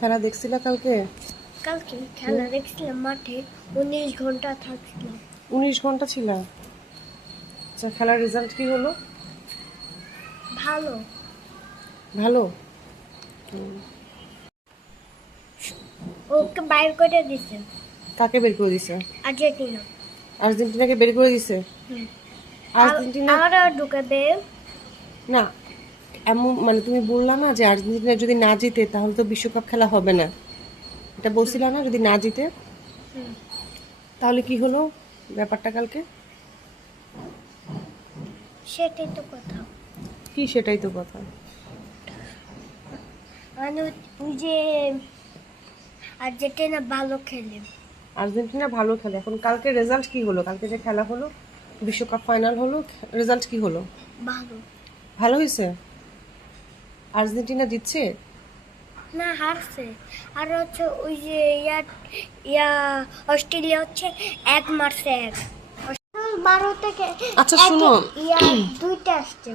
খেলা দেখছিলা কালকে? কালকে খেলা দেখছিলাম মাঠে, 19 ঘন্টা থাকছিলাম। 19 ঘন্টা ছিল? আচ্ছা, খেলার রেজাল্ট কি হলো? ভালো। ভালো। ওকে বাইর করে দিছে। কাকে বের করে দিছে? আর্জেন্টিনা। আর্জেন্টিনাকে বের করে দিছে? আর্জেন্টিনা আমরা ঢুকাবে না, এমন মানে তুমি বললা না যে আর্জেন্টিনা যদি না জিতে তাহলে তো বিশ্বকাপ খেলা হবে না, এটা বলছিলা না? যদি না জিতে তাহলে কি হলো ব্যাপারটা কালকে? সেটাই তো কথা। কি সেটাই তো কথা? মানে ওই যে আর্জেন্টিনা ভালো খেলে। আর্জেন্টিনা ভালো খেলে। এখন কালকে রেজাল্ট কি হলো? কালকে যে খেলা হলো, বিশ্বকাপ ফাইনাল হলো, রেজাল্ট কি হলো? ভালো। ভালো হয়েছে? আর্জেন্টিনা জিতছে? না, হারছে। আর হচ্ছে ওই যে ইয়া অস্ট্রেলিয়া হচ্ছে 1 মারছে 1। 12 থেকে আচ্ছা শুনো, দুইটা আসছে।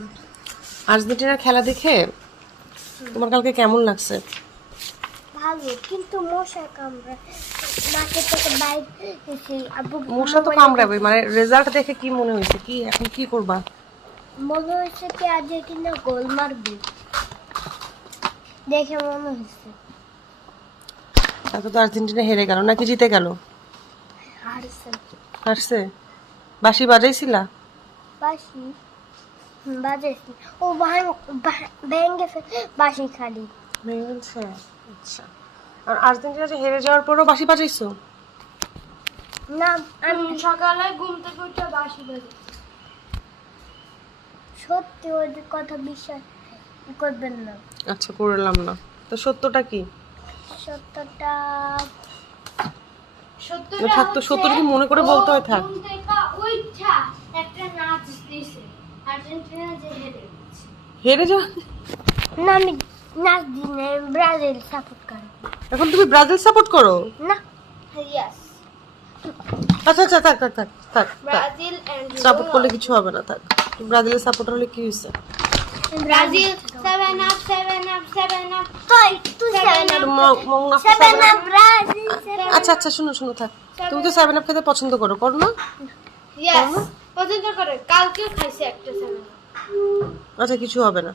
আর্জেন্টিনার খেলা দেখে তোমার কালকে কেমন লাগছে? ভালো, কিন্তু মশা কামড়ে নাকে থেকে বাইর হয়েছে। মশা তো কামড়াবে, মানে রেজাল্ট দেখে কি মনে হয়েছে? কি এখন কি করবা? মনে হয়েছে কি আর্জেন্টিনা গোল মারবে, দেখে মনে হয়েছে। তারপর তো আর্জেন্টিনা হেরে গেল নাকি জিতে গেল? হারছে। হারছে? বাঁশি বাজাইছিলা? বাসি বাজেছি। ও ভেঙে বাসি খালি। ভেঙেছে? আচ্ছা। আর আর্জেন্টিনা যে হেরে যাওয়ার পরও বাঁশি বাজাইছো? না, আমি সকালে ঘুম থেকে উঠে বাসি বাজি। সত্যি ওই কথা বিশ্বাস করবেন না। আচ্ছা, করলাম না। তো সত্যটা কি? সত্যটা থাক তো, সত্য যদি মনে করে বলতে হয় থাক। একটা নাচ দিছে আর্জেন্টিনা যে হেরে যা। না, আমি নাচ দিই না, ব্রাজিল সাপোর্ট করি। এখন তুমি ব্রাজিল সাপোর্ট করো? না, ইয়েস, আচ্ছা আচ্ছা, থাক থাক থাক থাক। ব্রাজিল এন্ড সাপোর্ট করলে কিছু হবে না, থাক। ব্রাজিলের সাপোর্টার হলে কি হয়েছে? ব্রাজিল 7 আপ 7 আপ 7 আপ তুই 7 আপ ব্রাজিল। আচ্ছা আচ্ছা, শুনো শুনো, থাক। তুমি তো 7 আপ খেতে পছন্দ করো, করো না? ইয়েস, পছন্দ করে। কালকেও খাইছে একটা 7 আপ। আচ্ছা, কিছু হবে না।